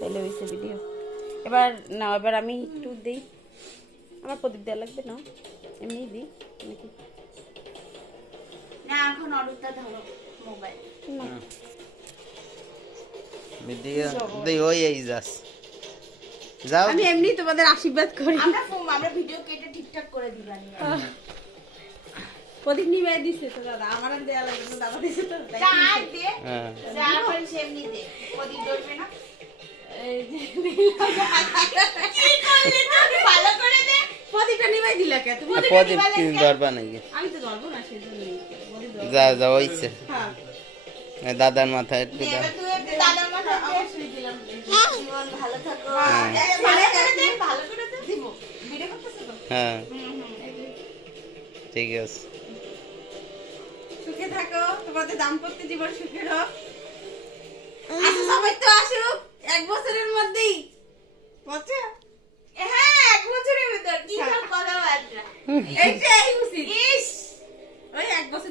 তাহলে হয়েছে ভিডিও। এবার না, এবার আমি একটু দিই। আমার প্রদীপ দেওয়া লাগবে না, এমনি দিই নাকি? না এখন অরুণটা ধরো মোবাইল। না ভিডিও দেই ওই এই যাস যাও। আমি এমনি তোমাদের আশীর্বাদ করি। আমরা ভিডিও কেটে ঠিকঠাক করে দিবানি। প্রদীপ নিবে দিছে তো দাদা, আমার আর দেয়া লাগবে না, দাদা দিছে তো তাই চার দিছে। দে, হ্যাঁ চার করে সেমনি দে। প্রদীপ ধরবে না? এই যে কি করলি তুই? ভালো করে দে। প্রদীপটা নিবে দিলা কে তুমি? প্রদীপ কি দরবা নাকি? আমি তো ধরবো না সেজন্যই প্রদীপ ধরবো। যা যা হইছে। হ্যাঁ দাদার মাথায় একটু দে, দাও। এবার তুই একটু দাদার মাথায় দে। অবশ্যই দিলাম। জীবন ভালো থাকো। হ্যাঁ। ভালো করে দে, ভালো করে দে। দিব। ভিডিও করতেছ তো? হ্যাঁ এই যে, ঠিক আছে। সুখে থাকো, তোমাদের দাম্পত্য জীবন সুখের হোক। আসো সবাই তো আসুক 1 বছরের মধ্যেই, বুঝছো? হ্যাঁ, 1 বছরের ভিতর কি সব কথাবার্তা। এইটাই উচিত। ইস ওই 1 বছর